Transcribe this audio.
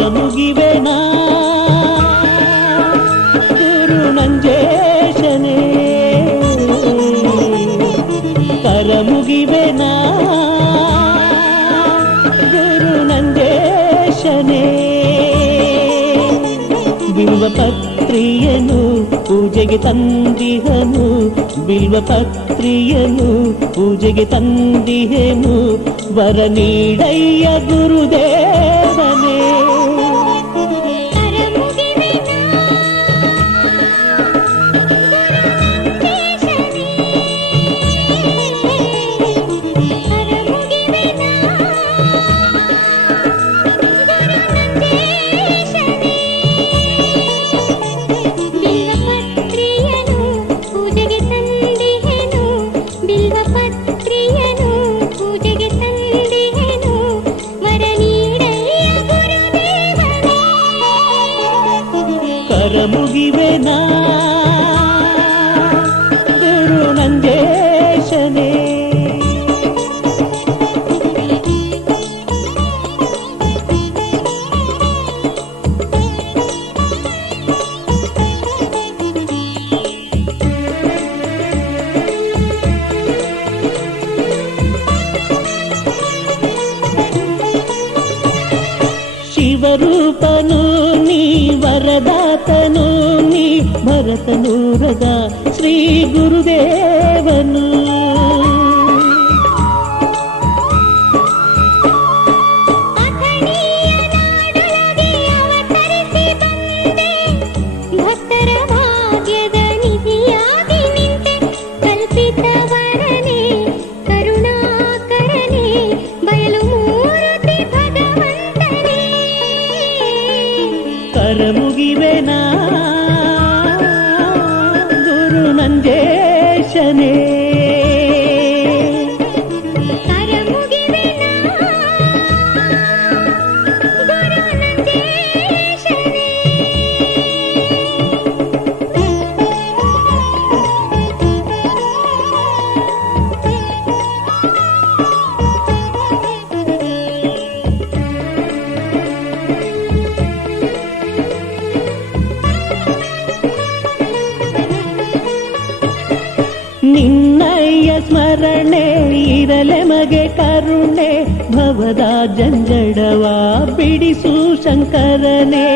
ಕರಮುಗಿವೆನಾ ಗುರು ನಂಜೇಶನೇ ಕರಮುಗಿವೆನಾ ಗುರು ನಂಜೇಶನೇ ಬಿಲ್ವಪತ್ರಿಯನು ಪೂಜೆಗೆ ತಂದಿಹನು ಬಿಲ್ವಪತ್ರಿಯನು ಪೂಜೆಗೆ ತಂದಿಹೆನು ವರ ನೀಡಯ್ಯ ಗುರುದೇವನೇ ಕರಮುಗಿವೆನಾ ಗುರು ನಂಜೇಶನೇ ಶಿವರೂಪನು ನೀ ವರದಾತನು ನೀ ಭರತನೂರದ ಶ್ರೀ ಗುರುದೇವನು ಭಕ್ತರ ಭಾಗ್ಯದ ನಿಧಿಯಾಗಿ ನಿಂತೆ ಕಲ್ಪಿತವರನೇ ಕರುಣಾಕರನೇ ಬಯಲು ಮೂರ್ತಿ ಭಗವಂತನೇ ಕರಮುಗಿವೆನಾ ಗುರು ನಂಜೇಶನೇ ಕರಮುಗಿವೆನಾ ಗುರು ನಂಜೇಶನೇ ನಿನ್ನಯ್ಯ ಸ್ಮರಣೆ ಇರಲೆ ಮಗೆ ಕರುಣೆ ಭವದ ಜಂಜಡವ ಬಿಡಿಸು ಶಂಕರನೇ